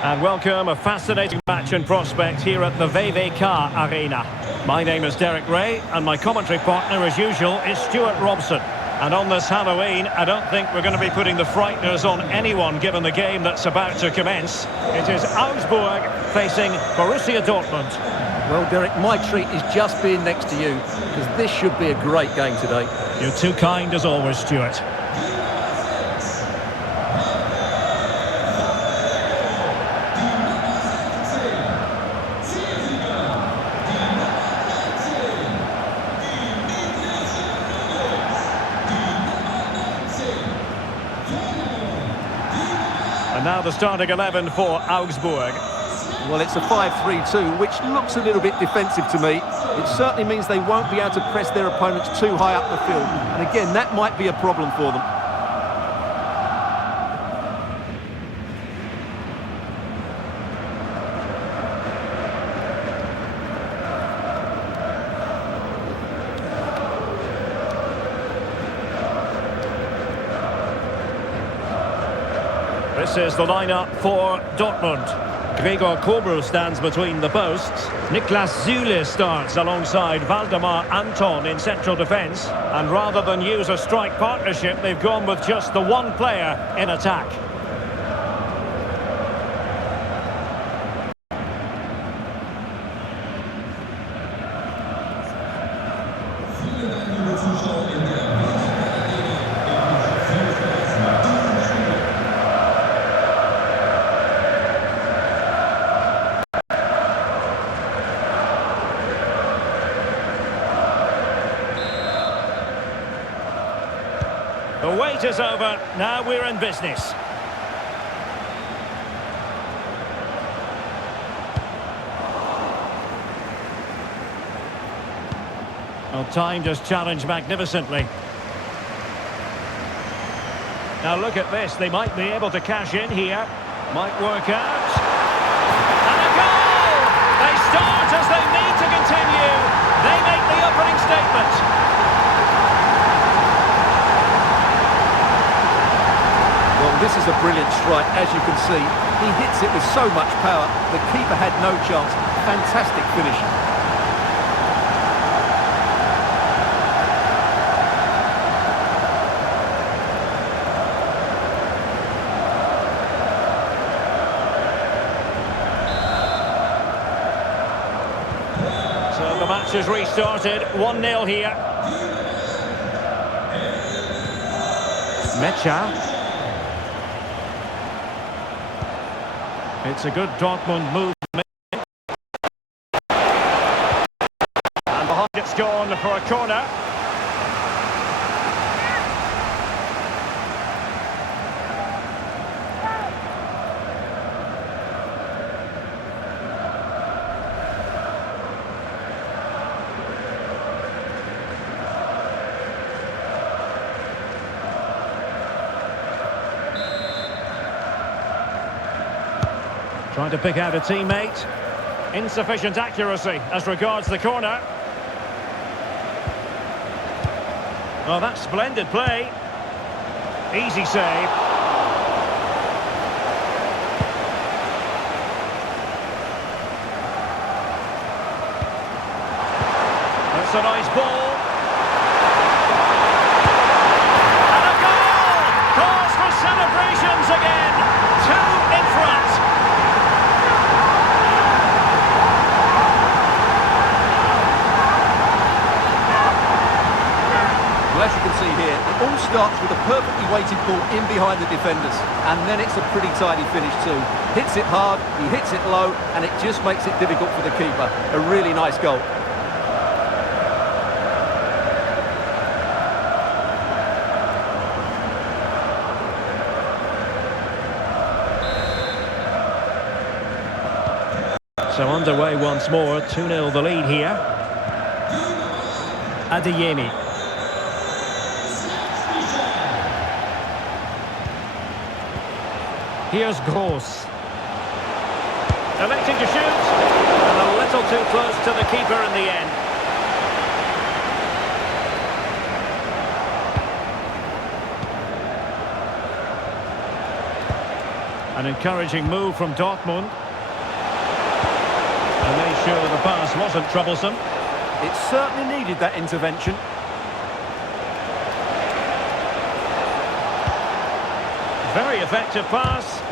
And welcome, a fascinating match in prospect here at the WWK Arena. My name is Derek Ray, and my commentary partner, as usual, is Stuart Robson. And on this Halloween, I don't think we're going to be putting the frighteners on anyone given the game that's about to commence. It is Augsburg facing Borussia Dortmund. Well, Derek, my treat is just being next to you, because this should be a great game today. You're too kind as always, Stuart. And now the starting 11 for Augsburg. Well, it's a 5-3-2, which looks a little bit defensive to me. It certainly means they won't be able to press their opponents too high up the field. And again, that might be a problem for them. This is the lineup for Dortmund. Gregor Kobel stands between the posts. Niklas Süle starts alongside Waldemar Anton in central defence. And rather than use a strike partnership, they've gone with just the one player in attack. The wait is over, now we're in business. Well, time just challenged magnificently. Now look at this, they might be able to cash in here. Might work out. And a goal! They start as they need to continue. They make the opening statement. Well, this is a brilliant strike, as you can see. He hits it with so much power. The keeper had no chance. Fantastic finish. So the match has restarted. 1-0 here. Mecha. It's a good Dortmund move. And behind it's gone for a corner. Trying to pick out a teammate. Insufficient accuracy as regards the corner. Oh, that's splendid play. Easy save. That's a nice ball. And a goal! Calls for celebrations again. 2 in front. Well, as you can see here, it all starts with a perfectly weighted ball in behind the defenders. And then it's a pretty tidy finish too. Hits it hard, he hits it low, and it just makes it difficult for the keeper. A really nice goal. So underway once more, 2-0 the lead here. Adeyemi. Here's Gross. Electing to shoot. And a little too close to the keeper in the end. An encouraging move from Dortmund. And they sure the pass wasn't troublesome. It certainly needed that intervention. Very effective pass.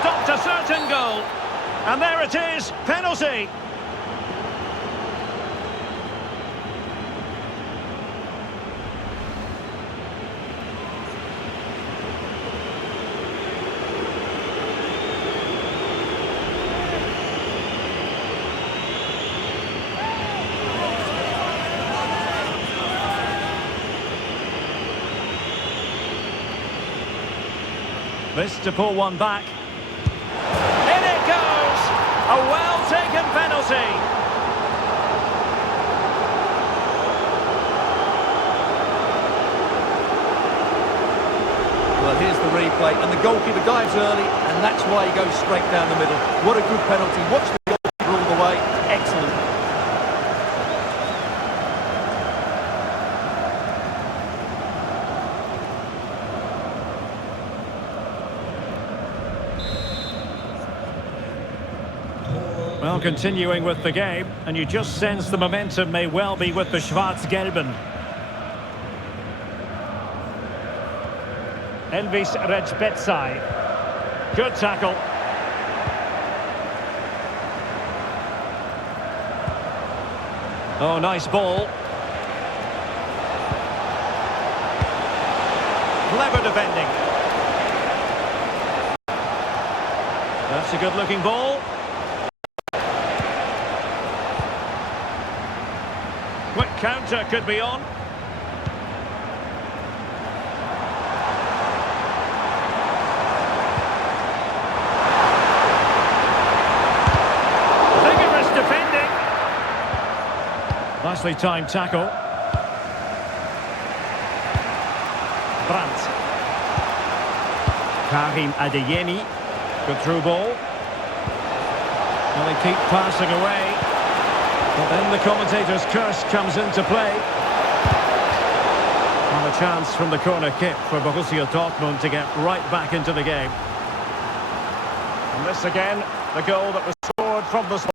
Stopped a certain goal. And there it is, penalty. This to pull one back. In it goes! A well-taken penalty. Well, here's the replay, and the goalkeeper dives early, and that's why he goes straight down the middle. What a good penalty. Watch the goalkeeper all the way. Excellent. Well, continuing with the game, and you just sense the momentum may well be with the Schwarz-Gelben. Elvis Rejbetsai. Good tackle. Oh, nice ball. Clever defending. That's a good-looking ball. Quick counter could be on. Vigorous defending. Nicely timed tackle. Brandt. Karim Adeyemi. Good through ball. Well, they keep passing away. But then the commentator's curse comes into play. And a chance from the corner kick for Borussia Dortmund to get right back into the game. And this again, the goal that was scored from the spot.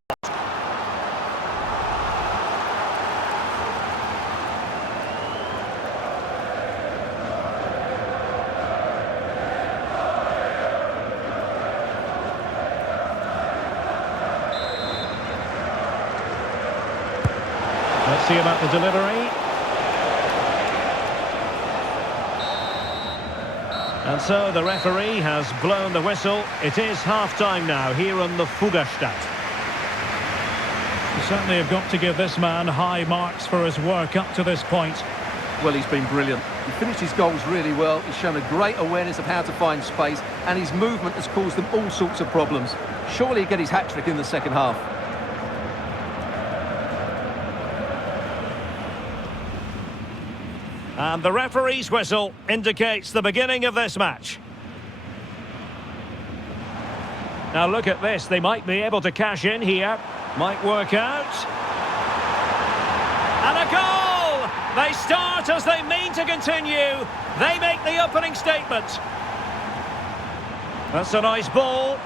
Let's see about the delivery. And so the referee has blown the whistle. It is half-time now here in the Fuggerstadt. You certainly have got to give this man high marks for his work up to this point. Well, he's been brilliant. He finished his goals really well. He's shown a great awareness of how to find space, and his movement has caused them all sorts of problems. Surely he'll get his hat-trick in the second half. And the referee's whistle indicates the beginning of this match. Now look at this, they might be able to cash in here. Might work out. And a goal! They start as they mean to continue. They make the opening statement. That's a nice ball.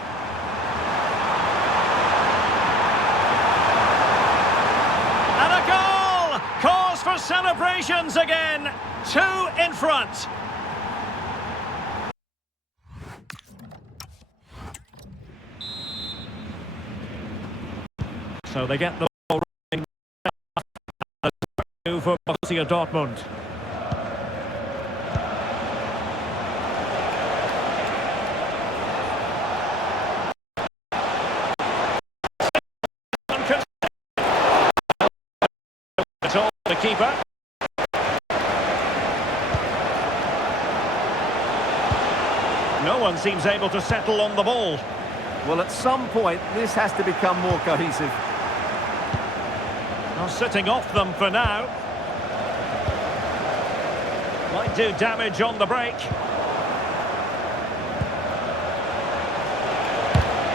And a goal! Cause for celebrations again. 2 in front. So they get the ball running for Borussia Dortmund. The keeper. No one seems able to settle on the ball. Well, at some point, this has to become more cohesive. Well, sitting off them for now. Might do damage on the break.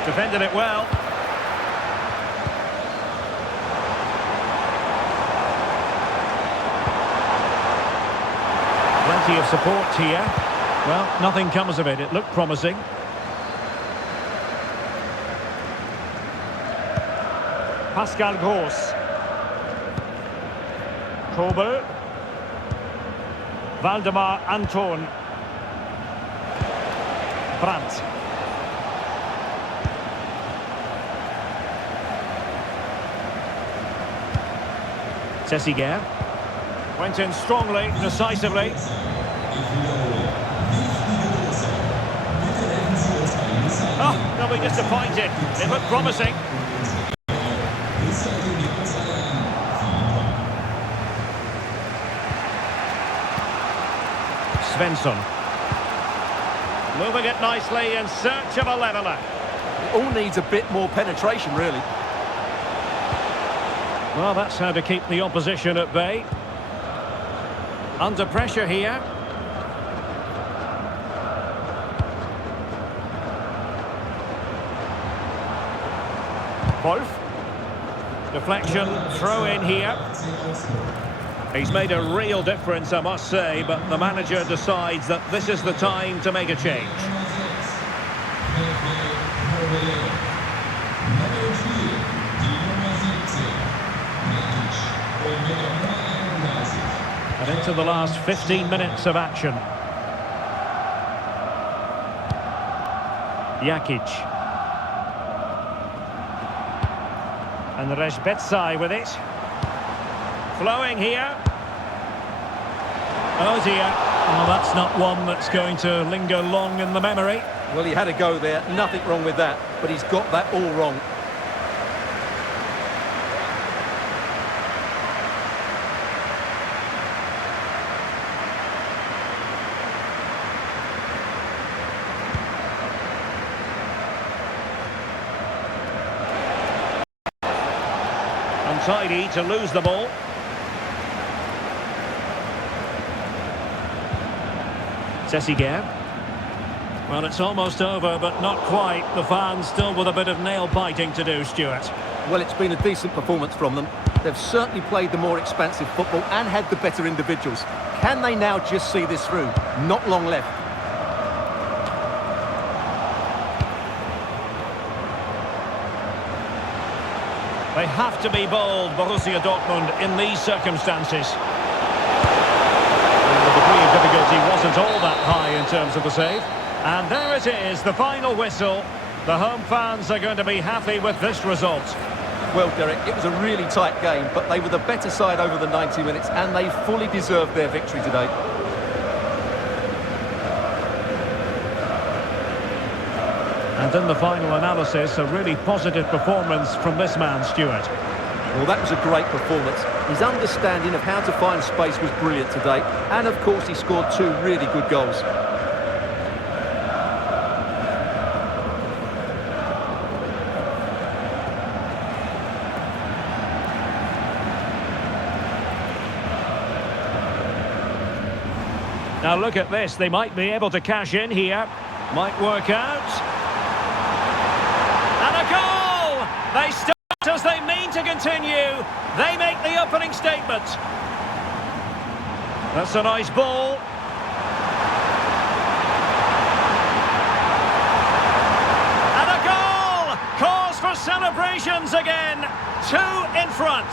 Defended it well. Plenty of support here. Well, nothing comes of it. It looked promising. Pascal Groß. Kobel. Waldemar Anton. Brandt. Sessiger. Went in strongly, decisively. Oh, they'll be disappointed. It looked promising. Svensson. Moving it nicely in search of a leveller. It all needs a bit more penetration, really. Well, that's how to keep the opposition at bay. Under pressure here. Wolf. Deflection, throw in here. He's made a real difference, I must say, but the manager decides that this is the time to make a change. And into the last 15 minutes of action. Jakic. And Reshbetsai with it. Flowing here. Oh dear. Oh, that's not one that's going to linger long in the memory. Well, he had a go there. Nothing wrong with that. But he's got that all wrong. Untidy to lose the ball. Sessiger. Well, it's almost over, but not quite. The fans still with a bit of nail-biting to do, Stuart. Well, it's been a decent performance from them. They've certainly played the more expansive football and had the better individuals. Can they now just see this through? Not long left. They have to be bold, Borussia Dortmund, in these circumstances. The degree of difficulty wasn't all that high in terms of the save. And there it is, the final whistle. The home fans are going to be happy with this result. Well, Derek, it was a really tight game, but they were the better side over the 90 minutes, and they fully deserved their victory today. And in the final analysis, a really positive performance from this man, Stuart. Well, that was a great performance. His understanding of how to find space was brilliant today, and of course he scored two really good goals. Now look at this, they might be able to cash in here. Might work out. And a goal! They start as they mean to continue. They make the opening statement. That's a nice ball. And a goal! Cause for celebrations again. Two in front.